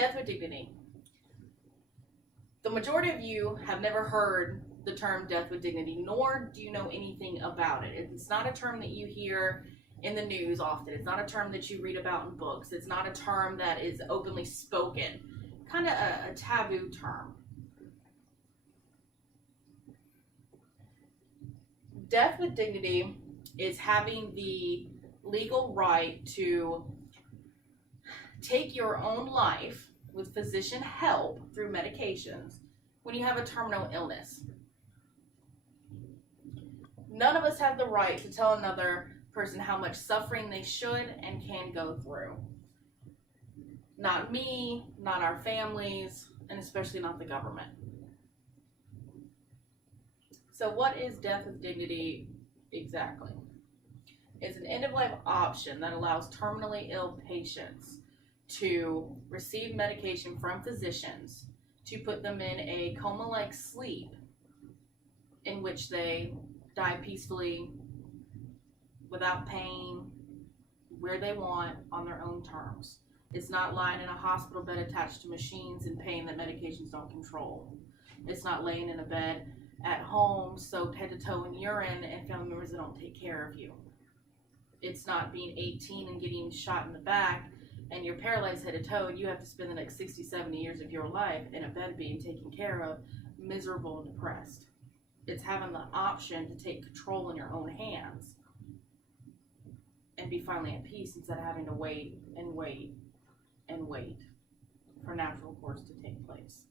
Death with dignity. The majority of you have never heard the term death with dignity, nor do you know anything about it. It's not a term that you hear in the news often. It's not a term that you read about in books. It's not a term that is openly spoken. Kind of a taboo term. Death with dignity is having the legal right to take your own life with physician help through medications when you have a terminal illness. None of us have the right to tell another person how much suffering they should and can go through. Not me, not our families, and especially not the government. So what is death with dignity exactly? It's an end-of-life option that allows terminally ill patients to receive medication from physicians to put them in a coma-like sleep in which they die peacefully, without pain, where they want, on their own terms. It's not lying in a hospital bed attached to machines in pain that medications don't control. It's not laying in a bed at home soaked head to toe in urine and family members that don't take care of you. It's not being 18 and getting shot in the back and you're paralyzed head to toe and you have to spend the next 60, 70 years of your life in a bed being taken care of, miserable and depressed. It's having the option to take control in your own hands and be finally at peace instead of having to wait and wait and wait for natural course to take place.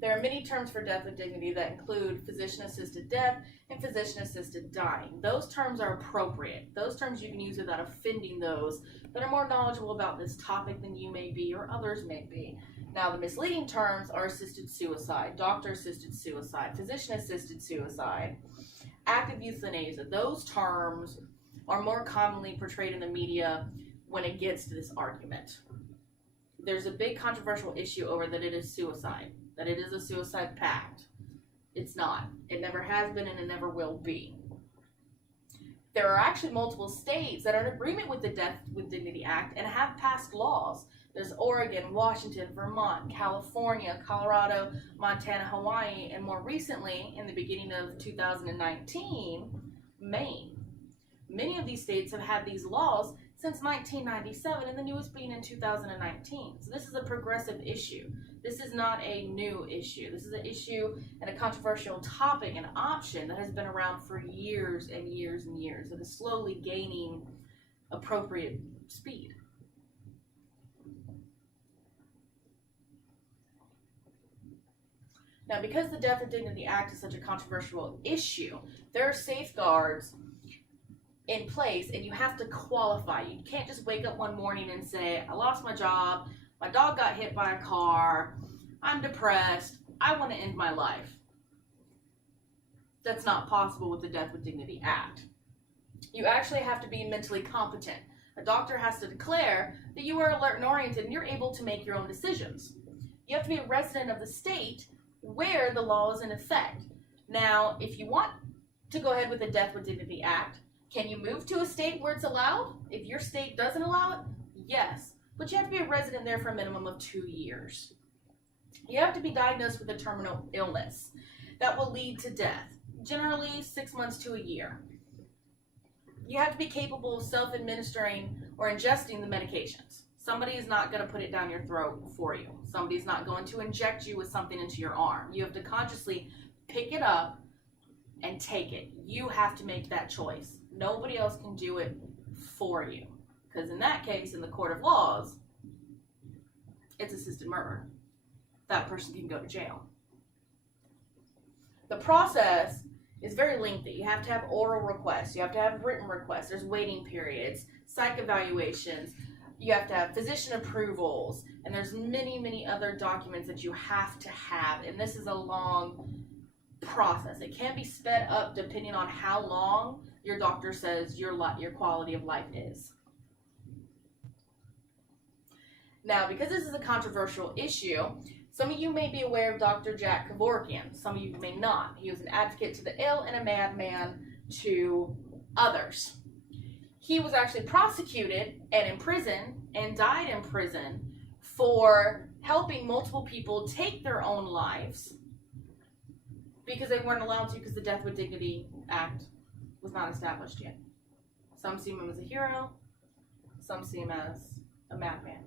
There are many terms for death with dignity that include physician-assisted death and physician-assisted dying. Those terms are appropriate. Those terms you can use without offending those that are more knowledgeable about this topic than you may be or others may be. Now, the misleading terms are assisted suicide, doctor-assisted suicide, physician-assisted suicide, active euthanasia. Those terms are more commonly portrayed in the media when it gets to this argument. There's a big controversial issue over that it is suicide, that it is a suicide pact. It's not. It never has been and it never will be. There are actually multiple states that are in agreement with the Death with Dignity Act and have passed laws. There's Oregon, Washington, Vermont, California, Colorado, Montana, Hawaii, and more recently, in the beginning of 2019, Maine. Many of these states have had these laws since 1997, and the newest being in 2019. So this is a progressive issue. This is not a new issue. This is an issue and a controversial topic, an option that has been around for years and years and years. It is slowly gaining appropriate speed. Now, because the Death with Dignity Act is such a controversial issue, there are safeguards in place, and you have to qualify. You can't just wake up one morning and say, I lost my job, my dog got hit by a car, I'm depressed, I want to end my life. That's not possible with the Death with Dignity Act. You actually have to be mentally competent. A doctor has to declare that you are alert and oriented and you're able to make your own decisions. You have to be a resident of the state where the law is in effect. Now, if you want to go ahead with the Death with Dignity Act, can you move to a state where it's allowed? If your state doesn't allow it, yes. But you have to be a resident there for a minimum of 2 years. You have to be diagnosed with a terminal illness that will lead to death, generally 6 months to a year. You have to be capable of self-administering or ingesting the medications. Somebody is not going to put it down your throat for you. Somebody's not going to inject you with something into your arm. You have to consciously pick it up and take it. You have to make that choice. Nobody else can do it for you. Because in that case, in the court of laws, it's assisted murder. That person can go to jail. The process is very lengthy. You have to have oral requests. You have to have written requests. There's waiting periods, psych evaluations. You have to have physician approvals. And there's many, many other documents that you have to have. And this is a long process. It can be sped up depending on how long your doctor says your quality of life is. Now, because this is a controversial issue, some of you may be aware of Dr. Jack Kevorkian. Some of you may not. He was an advocate to the ill and a madman to others. He was actually prosecuted and imprisoned and died in prison for helping multiple people take their own lives because they weren't allowed to because the Death with Dignity Act was not established yet. Some see him as a hero, some see him as a madman.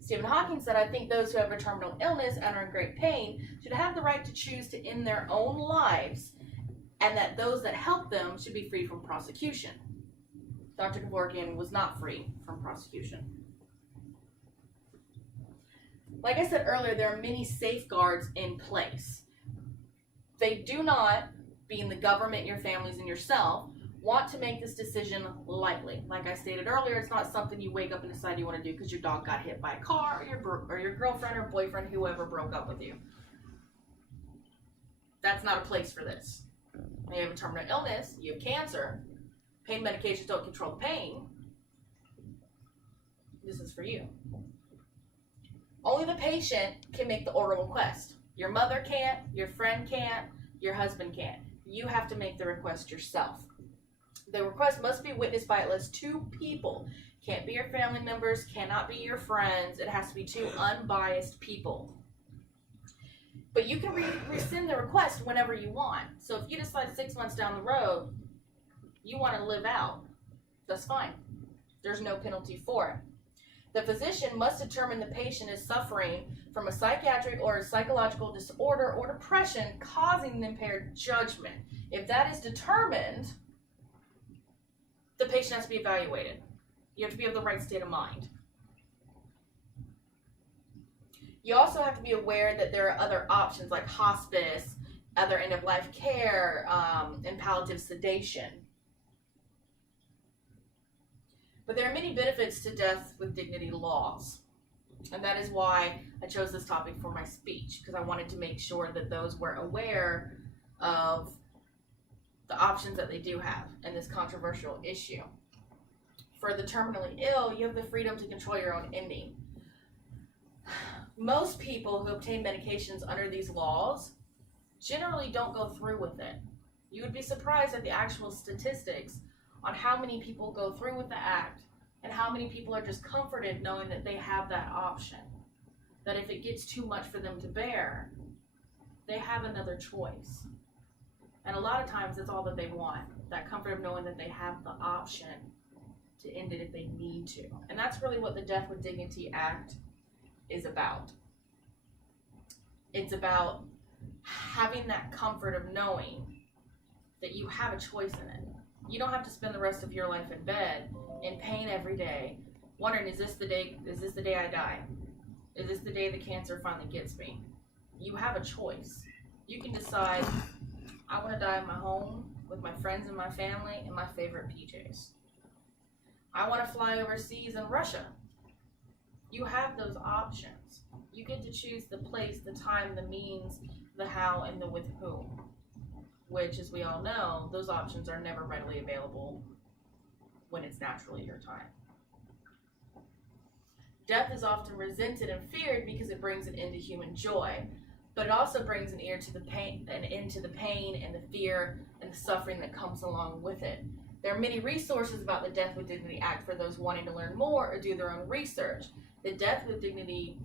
Stephen Hawking said, I think those who have a terminal illness and are in great pain should have the right to choose to end their own lives, and that those that help them should be free from prosecution. Dr. Kevorkian was not free from prosecution. Like I said earlier, there are many safeguards in place. They do not, being the government, your families, and yourself, want to make this decision lightly. Like I stated earlier, it's not something you wake up and decide you want to do because your dog got hit by a car, or your girlfriend or boyfriend, whoever broke up with you. That's not a place for this. When you have a terminal illness, you have cancer, pain medications don't control the pain. This is for you. Only the patient can make the oral request. Your mother can't, your friend can't, your husband can't. You have to make the request yourself. The request must be witnessed by at least 2 people. Can't be your family members, cannot be your friends. It has to be 2 unbiased people. But you can rescind the request whenever you want. So if you decide 6 months down the road, you want to live out, that's fine. There's no penalty for it. The physician must determine the patient is suffering from a psychiatric or a psychological disorder or depression causing impaired judgment. If that is determined, the patient has to be evaluated. You have to be of the right state of mind. You also have to be aware that there are other options like hospice, other end-of-life care, and palliative sedation. But there are many benefits to death with dignity laws. And that is why I chose this topic for my speech, because I wanted to make sure that those were aware of the options that they do have in this controversial issue. For the terminally ill, you have the freedom to control your own ending. Most people who obtain medications under these laws generally don't go through with it. You would be surprised at the actual statistics on how many people go through with the act and how many people are just comforted knowing that they have that option. That if it gets too much for them to bear, they have another choice. And a lot of times that's all that they want, that comfort of knowing that they have the option to end it if they need to. And that's really what the Death with Dignity Act is about. It's about having that comfort of knowing that you have a choice in it. You don't have to spend the rest of your life in bed in pain every day, wondering, is this the day I die? Is this the day the cancer finally gets me? You have a choice. You can decide, I want to die in my home with my friends and my family and my favorite PJs. I want to fly overseas in Russia. You have those options. You get to choose the place, the time, the means, the how, and the with whom. Which, as we all know, those options are never readily available when it's naturally your time. Death is often resented and feared because it brings an end to human joy, but it also brings an end to the pain and the fear and the suffering that comes along with it. There are many resources about the Death with Dignity Act for those wanting to learn more or do their own research. The Death with Dignity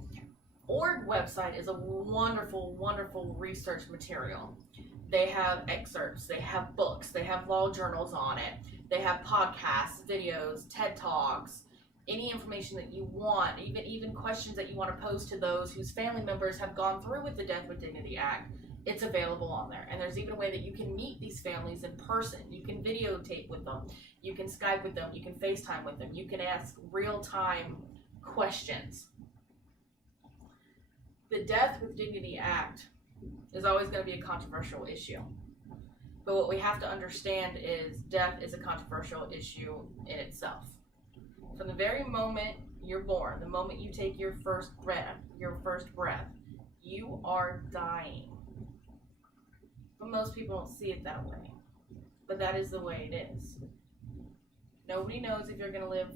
org website is a wonderful, wonderful research material. They have excerpts, they have books, they have law journals on it, they have podcasts, videos, TED Talks, any information that you want, even questions that you want to pose to those whose family members have gone through with the Death with Dignity Act. It's available on there. And there's even a way that you can meet these families in person. You can videotape with them, you can Skype with them, you can FaceTime with them, you can ask real-time questions. The Death with Dignity Act is always going to be a controversial issue. But what we have to understand is death is a controversial issue in itself. From the very moment you're born, the moment you take your first breath, you are dying. But most people don't see it that way. But that is the way it is. Nobody knows if you're going to live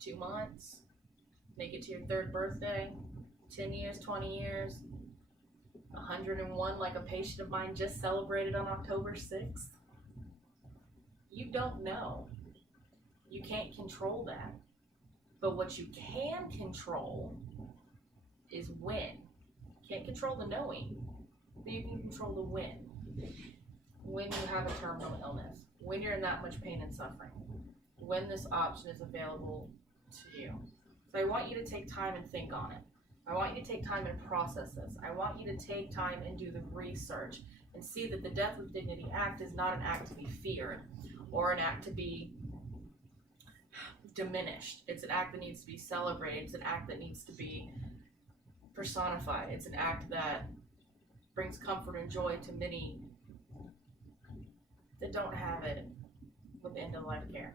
2 months, make it to your 3rd birthday, 10 years, 20 years, 101 like a patient of mine just celebrated on October 6th. You don't know. You can't control that. But what you can control is when. You can't control the knowing, but you can control the when. When you have a terminal illness, when you're in that much pain and suffering, when this option is available to you. So I want you to take time and think on it. I want you to take time and process this. I want you to take time and do the research and see that the Death with Dignity Act is not an act to be feared or an act to be diminished. It's an act that needs to be celebrated. It's an act that needs to be personified. It's an act that brings comfort and joy to many that don't have it with end of life care.